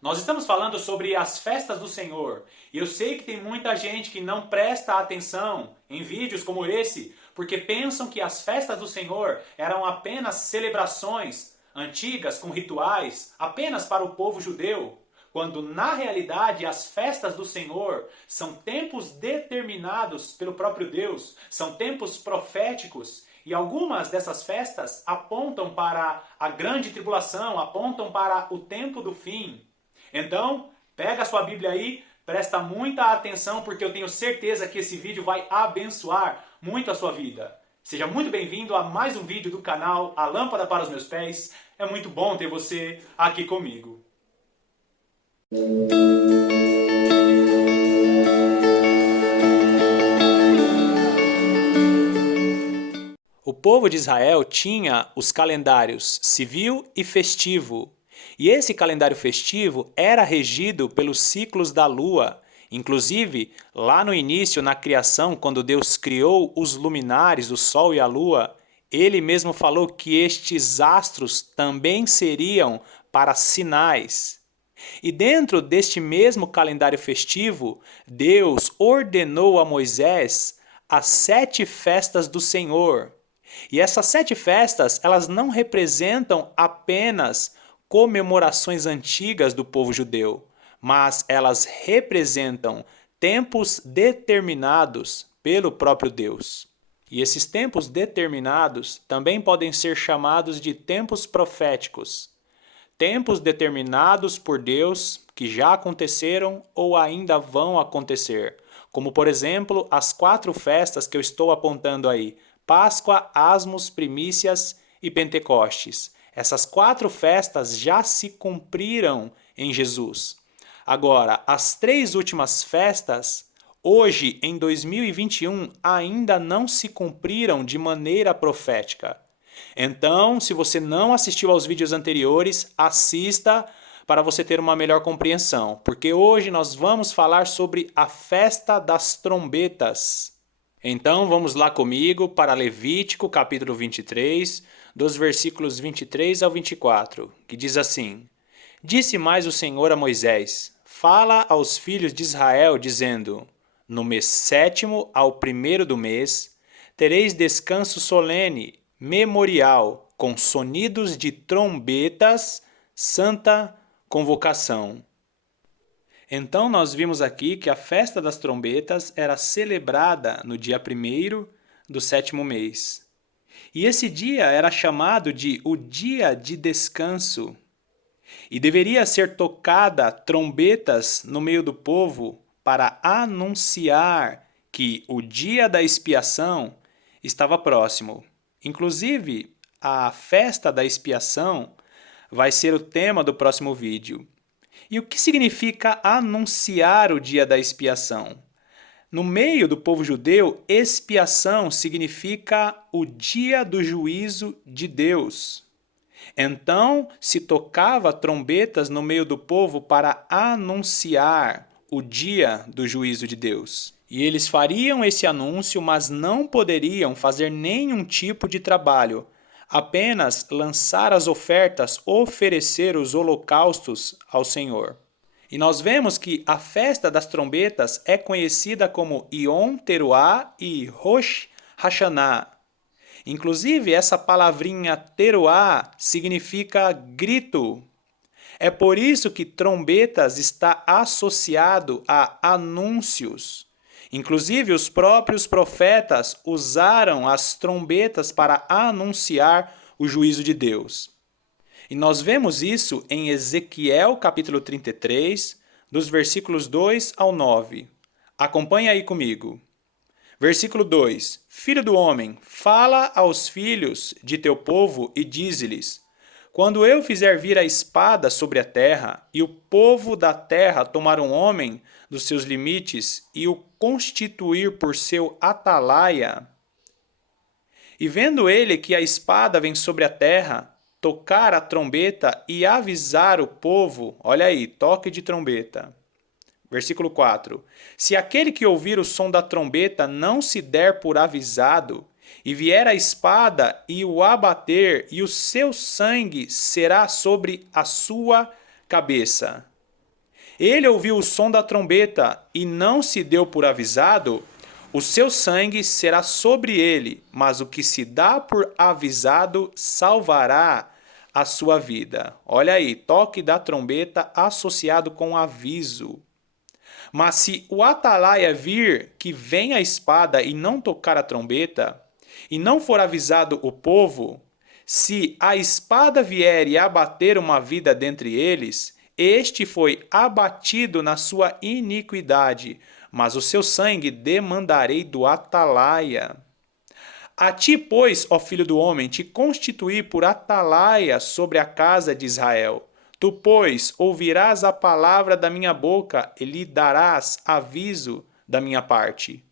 Nós estamos falando sobre as festas do Senhor. E eu sei que tem muita gente que não presta atenção em vídeos como esse, porque pensam que as festas do Senhor eram apenas celebrações antigas com rituais apenas para o povo judeu, quando na realidade as festas do Senhor são tempos determinados pelo próprio Deus, são tempos proféticos. E algumas dessas festas apontam para a grande tribulação, apontam para o tempo do fim. Então, pega a sua Bíblia aí, presta muita atenção, porque eu tenho certeza que esse vídeo vai abençoar muito a sua vida. Seja muito bem-vindo a mais um vídeo do canal A Lâmpada para os Meus Pés. É muito bom ter você aqui comigo. O povo de Israel tinha os calendários civil e festivo. E esse calendário festivo era regido pelos ciclos da lua. Inclusive, lá no início, na criação, quando Deus criou os luminares, o sol e a lua, ele mesmo falou que estes astros também seriam para sinais. E dentro deste mesmo calendário festivo, Deus ordenou a Moisés as 7 festas do Senhor. E essas 7 festas, elas não representam apenas comemorações antigas do povo judeu, mas elas representam tempos determinados pelo próprio Deus. E esses tempos determinados também podem ser chamados de tempos proféticos. Tempos determinados por Deus que já aconteceram ou ainda vão acontecer. Como, por exemplo, as 4 festas que eu estou apontando aí: Páscoa, Asmos, Primícias e Pentecostes. Essas 4 festas já se cumpriram em Jesus. Agora, as 3 últimas festas, hoje em 2021, ainda não se cumpriram de maneira profética. Então, se você não assistiu aos vídeos anteriores, assista para você ter uma melhor compreensão, porque hoje nós vamos falar sobre a festa das trombetas. Então vamos lá comigo para Levítico capítulo 23, dos versículos 23 ao 24, que diz assim: Disse mais o Senhor a Moisés: Fala aos filhos de Israel, dizendo: No mês 7º, ao 1º do mês, tereis descanso solene, memorial, com sonidos de trombetas, santa convocação. Então nós vimos aqui que a festa das trombetas era celebrada no dia 1º do 7º mês. E esse dia era chamado de o dia de descanso. E deveria ser tocada trombetas no meio do povo para anunciar que o dia da expiação estava próximo. Inclusive, a festa da expiação vai ser o tema do próximo vídeo. E o que significa anunciar o dia da expiação? No meio do povo judeu, expiação significa o dia do juízo de Deus. Então, se tocava trombetas no meio do povo para anunciar o dia do juízo de Deus. E eles fariam esse anúncio, mas não poderiam fazer nenhum tipo de trabalho, apenas lançar as ofertas, oferecer os holocaustos ao Senhor. E nós vemos que a festa das trombetas é conhecida como Yom Teruah e Rosh Hashanah. Inclusive, essa palavrinha Teruah significa grito. É por isso que trombetas está associado a anúncios. Inclusive, os próprios profetas usaram as trombetas para anunciar o juízo de Deus. E nós vemos isso em Ezequiel capítulo 33, dos versículos 2 ao 9. Acompanhe aí comigo. Versículo 2: Filho do homem, fala aos filhos de teu povo e dize-lhes: Quando eu fizer vir a espada sobre a terra, e o povo da terra tomar um homem dos seus limites e o constituir por seu atalaia, e vendo ele que a espada vem sobre a terra, tocar a trombeta e avisar o povo, olha aí, toque de trombeta. Versículo 4: Se aquele que ouvir o som da trombeta não se der por avisado, e vier a espada e o abater, e o seu sangue será sobre a sua cabeça. ele ouviu o som da trombeta e não se deu por avisado, o seu sangue será sobre ele, mas o que se dá por avisado salvará a sua vida. Olha aí, toque da trombeta associado com aviso. Mas se o atalaia vir que vem a espada e não tocar a trombeta, e não for avisado o povo, se a espada vier e abater uma vida dentre eles, este foi abatido na sua iniquidade, mas o seu sangue demandarei do atalaia. A ti, pois, ó filho do homem, te constituí por atalaia sobre a casa de Israel. Tu, pois, ouvirás a palavra da minha boca e lhe darás aviso da minha parte.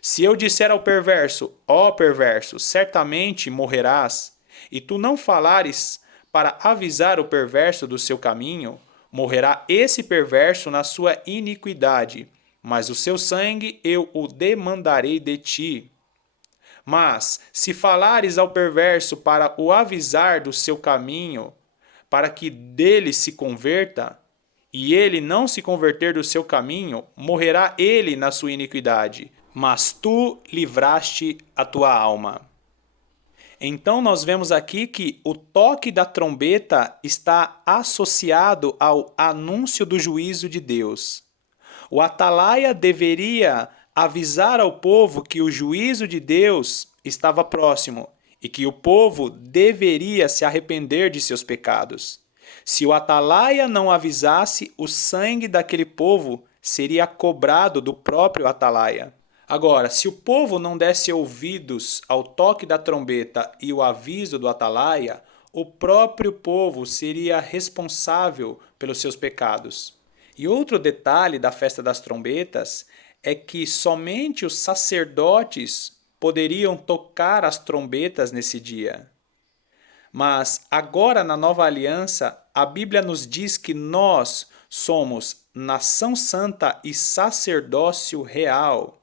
Se eu disser ao perverso, ó perverso, certamente morrerás, e tu não falares para avisar o perverso do seu caminho, morrerá esse perverso na sua iniquidade, mas o seu sangue eu o demandarei de ti. Mas, se falares ao perverso para o avisar do seu caminho, para que dele se converta, e ele não se converter do seu caminho, morrerá ele na sua iniquidade, mas tu livraste a tua alma. Então nós vemos aqui que o toque da trombeta está associado ao anúncio do juízo de Deus. O atalaia deveria avisar ao povo que o juízo de Deus estava próximo e que o povo deveria se arrepender de seus pecados. Se o atalaia não avisasse, o sangue daquele povo seria cobrado do próprio atalaia. Agora, se o povo não desse ouvidos ao toque da trombeta e o aviso do atalaia, o próprio povo seria responsável pelos seus pecados. E outro detalhe da festa das trombetas é que somente os sacerdotes poderiam tocar as trombetas nesse dia. Mas agora na nova aliança, a Bíblia nos diz que nós somos nação santa e sacerdócio real.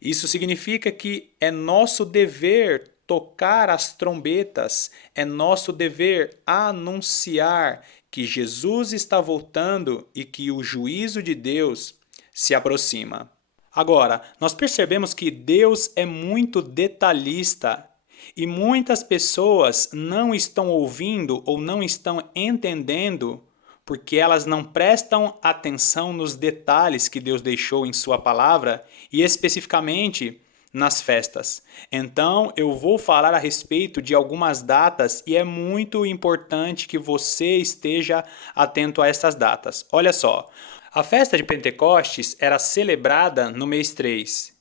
Isso significa que é nosso dever tocar as trombetas, é nosso dever anunciar que Jesus está voltando e que o juízo de Deus se aproxima. Agora, nós percebemos que Deus é muito detalhista e muitas pessoas não estão ouvindo ou não estão entendendo porque elas não prestam atenção nos detalhes que Deus deixou em sua palavra e especificamente nas festas. Então, eu vou falar a respeito de algumas datas e é muito importante que você esteja atento a essas datas. Olha só, a festa de Pentecostes era celebrada no mês 3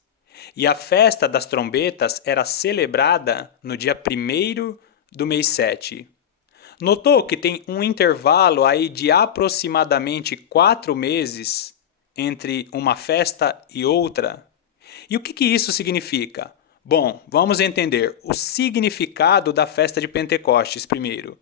e a festa das trombetas era celebrada no dia 1º do mês 7. Notou que tem um intervalo aí de aproximadamente 4 meses entre uma festa e outra? E o que isso significa? Bom, vamos entender o significado da festa de Pentecostes primeiro.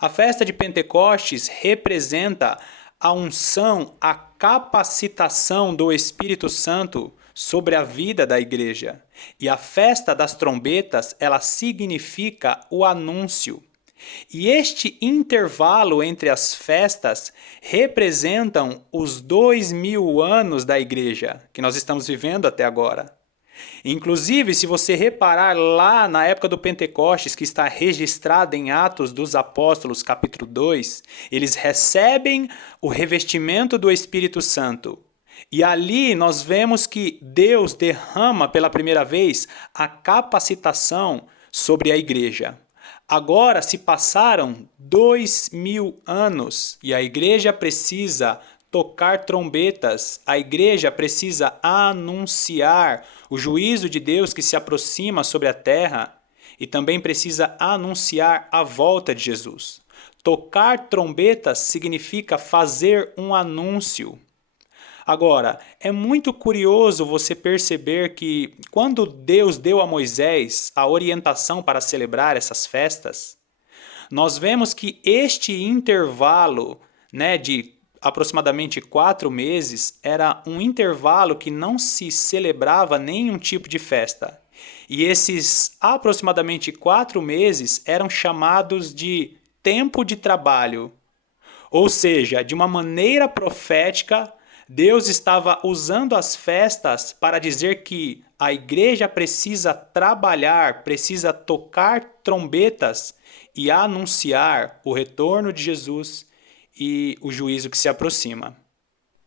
A festa de Pentecostes representa a unção, a capacitação do Espírito Santo sobre a vida da igreja. E a festa das trombetas, ela significa o anúncio. E este intervalo entre as festas representam os 2000 anos da igreja que nós estamos vivendo até agora. Inclusive, se você reparar lá na época do Pentecostes, que está registrado em Atos dos Apóstolos, capítulo 2, eles recebem o revestimento do Espírito Santo. E ali nós vemos que Deus derrama pela primeira vez a capacitação sobre a igreja. Agora se passaram 2000 anos e a igreja precisa tocar trombetas, a igreja precisa anunciar o juízo de Deus que se aproxima sobre a terra e também precisa anunciar a volta de Jesus. Tocar trombetas significa fazer um anúncio. Agora, é muito curioso você perceber que quando Deus deu a Moisés a orientação para celebrar essas festas, nós vemos que este intervalo, de aproximadamente 4 meses, era um intervalo que não se celebrava nenhum tipo de festa. E esses aproximadamente 4 meses eram chamados de tempo de trabalho. Ou seja, de uma maneira profética, Deus estava usando as festas para dizer que a igreja precisa trabalhar, precisa tocar trombetas e anunciar o retorno de Jesus e o juízo que se aproxima.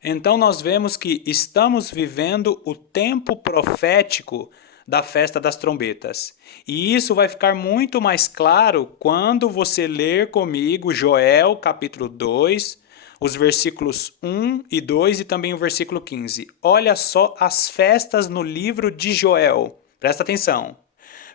Então nós vemos que estamos vivendo o tempo profético da festa das trombetas. E isso vai ficar muito mais claro quando você ler comigo Joel capítulo 2, os versículos 1 e 2 e também o versículo 15. Olha só as festas no livro de Joel. Presta atenção.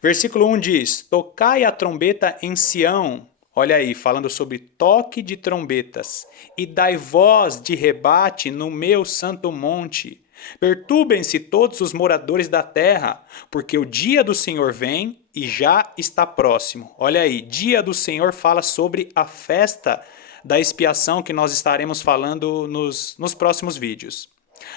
Versículo 1 diz: Tocai a trombeta em Sião. Olha aí, falando sobre toque de trombetas. E dai voz de rebate no meu santo monte. Perturbem-se todos os moradores da terra, porque o dia do Senhor vem e já está próximo. Olha aí, dia do Senhor fala sobre a festa da expiação que nós estaremos falando nos próximos vídeos.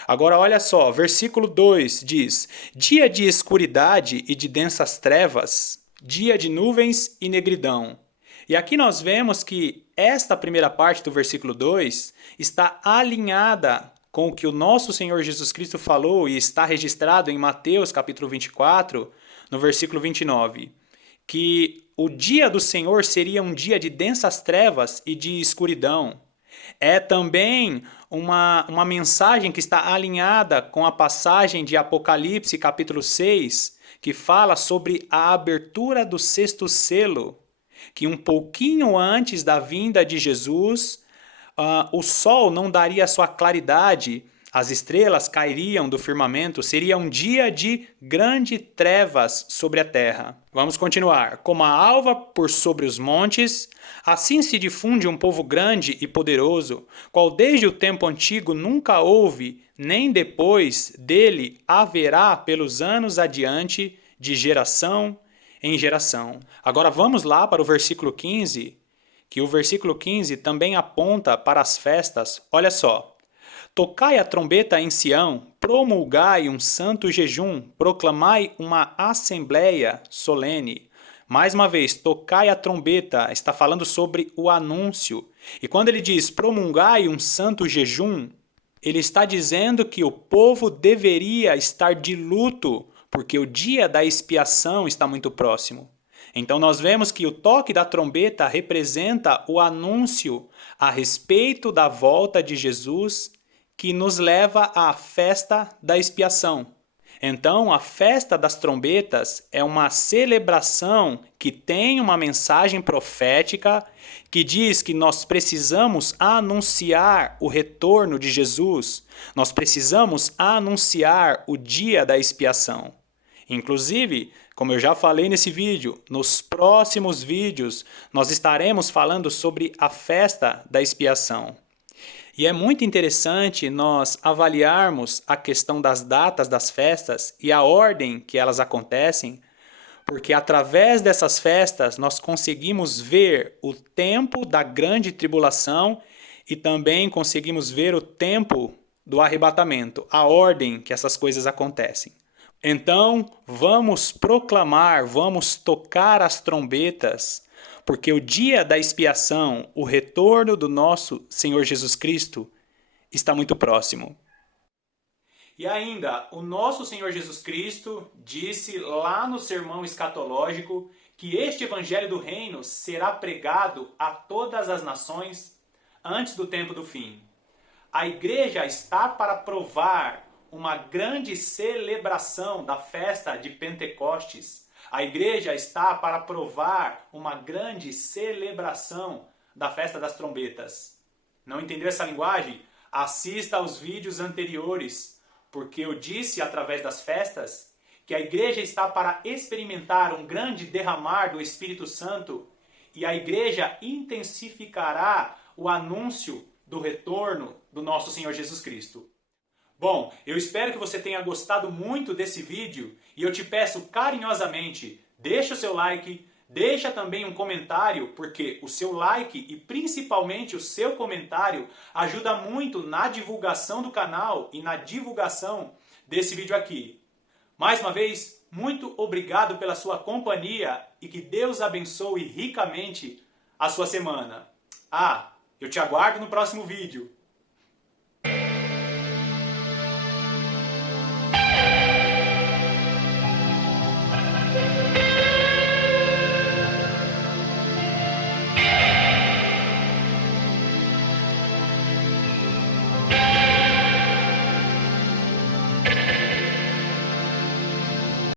Agora olha só, versículo 2 diz: Dia de escuridade e de densas trevas, dia de nuvens e negridão. E aqui nós vemos que esta primeira parte do versículo 2 está alinhada com o que o nosso Senhor Jesus Cristo falou e está registrado em Mateus capítulo 24, no versículo 29, que o dia do Senhor seria um dia de densas trevas e de escuridão. É também uma mensagem que está alinhada com a passagem de Apocalipse capítulo 6, que fala sobre a abertura do sexto selo, que um pouquinho antes da vinda de Jesus, o sol não daria sua claridade, as estrelas cairiam do firmamento, seria um dia de grande trevas sobre a terra. Vamos continuar. Como a alva por sobre os montes, assim se difunde um povo grande e poderoso, qual desde o tempo antigo nunca houve, nem depois dele haverá pelos anos adiante, de geração em geração. Agora vamos lá para o versículo 15, que o versículo 15 também aponta para as festas. Olha só. Tocai a trombeta em Sião, promulgai um santo jejum, proclamai uma assembleia solene. Mais uma vez, tocai a trombeta, está falando sobre o anúncio. E quando ele diz promulgai um santo jejum, ele está dizendo que o povo deveria estar de luto, porque o dia da expiação está muito próximo. Então nós vemos que o toque da trombeta representa o anúncio a respeito da volta de Jesus, que nos leva à festa da expiação. Então, a festa das trombetas é uma celebração que tem uma mensagem profética que diz que nós precisamos anunciar o retorno de Jesus, nós precisamos anunciar o dia da expiação. Inclusive, como eu já falei nesse vídeo, nos próximos vídeos nós estaremos falando sobre a festa da expiação. E é muito interessante nós avaliarmos a questão das datas das festas e a ordem que elas acontecem, porque através dessas festas nós conseguimos ver o tempo da grande tribulação e também conseguimos ver o tempo do arrebatamento, a ordem que essas coisas acontecem. Então, vamos proclamar, vamos tocar as trombetas, porque o dia da expiação, o retorno do nosso Senhor Jesus Cristo, está muito próximo. E ainda, o nosso Senhor Jesus Cristo disse lá no sermão escatológico que este evangelho do reino será pregado a todas as nações antes do tempo do fim. A igreja está para provar uma grande celebração da festa de Pentecostes. A igreja está para provar uma grande celebração da festa das trombetas. Não entendeu essa linguagem? Assista aos vídeos anteriores, porque eu disse através das festas que a igreja está para experimentar um grande derramar do Espírito Santo e a igreja intensificará o anúncio do retorno do nosso Senhor Jesus Cristo. Bom, eu espero que você tenha gostado muito desse vídeo e eu te peço carinhosamente, deixa o seu like, deixa também um comentário, porque o seu like e principalmente o seu comentário ajuda muito na divulgação do canal e na divulgação desse vídeo aqui. Mais uma vez, muito obrigado pela sua companhia e que Deus abençoe ricamente a sua semana. Eu te aguardo no próximo vídeo.